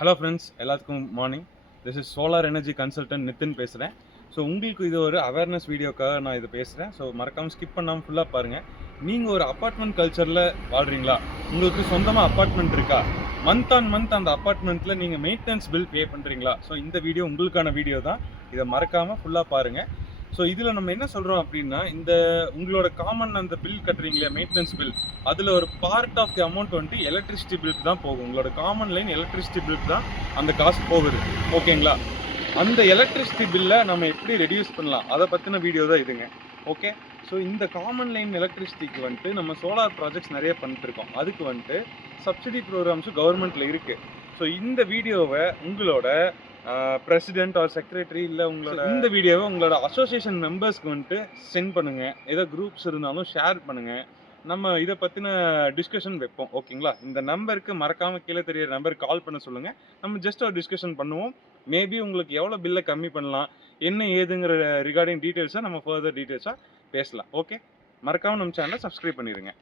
Hello friends, எல்லாத்துக்கும் morning. This is solar energy consultant Nitin பேசுகிறேன். So உங்களுக்கு இது ஒரு அவேர்னஸ் வீடியோக்காக நான் இது பேசுகிறேன். ஸோ மறக்காமல் ஸ்கிப் பண்ணாமல் ஃபுல்லாக பாருங்கள். நீங்கள் ஒரு அப்பார்ட்மெண்ட் கல்ச்சரில் வாழ்கிறீங்களா? உங்களுக்கு சொந்தமாக அப்பார்ட்மெண்ட் இருக்கா? மந்த் ஆன் மந்த் அந்த அப்பார்ட்மெண்ட்டில் நீங்கள் மெயின்டெனன்ஸ் பில் பே பண்ணுறீங்களா? ஸோ இந்த வீடியோ உங்களுக்கான வீடியோ தான். இதை மறக்காமல் ஃபுல்லாக பாருங்கள். ஸோ இதில் நம்ம என்ன சொல்கிறோம் அப்படின்னா, இந்த உங்களோட காமன் அந்த பில் கட்டுறீங்களே மெயின்டெனன்ஸ் பில், அதில் ஒரு பார்ட் ஆஃப் தி அமௌண்ட் வந்துட்டு எலக்ட்ரிசிட்டி பில்க்கு தான் போகும். உங்களோட காமன் லைன் எலக்ட்ரிசிட்டி பில்க்கு தான் அந்த காசு போகுது. ஓகேங்களா? அந்த எலக்ட்ரிசிட்டி பில்லை நம்ம எப்படி ரெடியூஸ் பண்ணலாம், அதை பற்றின வீடியோ தான் இதுங்க. ஓகே. ஸோ இந்த காமன் லைன் எலக்ட்ரிசிட்டிக்கு வந்துட்டு நம்ம சோலார் ப்ராஜெக்ட்ஸ் நிறைய பண்ணிட்டுருக்கோம். அதுக்கு வந்துட்டு சப்சிடி ப்ரோக்ராம்ஸும் கவர்மெண்ட்டில் இருக்குது. ஸோ இந்த வீடியோவை உங்களோட பிரசிடென்ட் ஆர் செக்ரட்டரி இல்லை உங்களோட இந்த வீடியோவை உங்களோட அசோசியேஷன் மெம்பர்ஸ்க்கு வந்துட்டு சென்ட் பண்ணுங்கள். ஏதோ குரூப்ஸ் இருந்தாலும் ஷேர் பண்ணுங்கள். நம்ம இதை பற்றின டிஸ்கஷன் வைப்போம். ஓகேங்களா? இந்த நம்பருக்கு மறக்காமல் கீழே தெரியிற நம்பருக்கு கால் பண்ண சொல்லுங்கள். நம்ம ஜஸ்ட் ஒரு டிஸ்கஷன் பண்ணுவோம். மேபி உங்களுக்கு எவ்வளோ பில்லை கம்மி பண்ணலாம், என்ன ஏதுங்கிற ரிகார்டிங் டீட்டெயில்ஸை நம்ம ஃபர்தர் டீட்டெயில்ஸாக பேசலாம். ஓகே, மறக்காமல் நம்ம சேனலை சப்ஸ்கிரைப் பண்ணிடுங்க.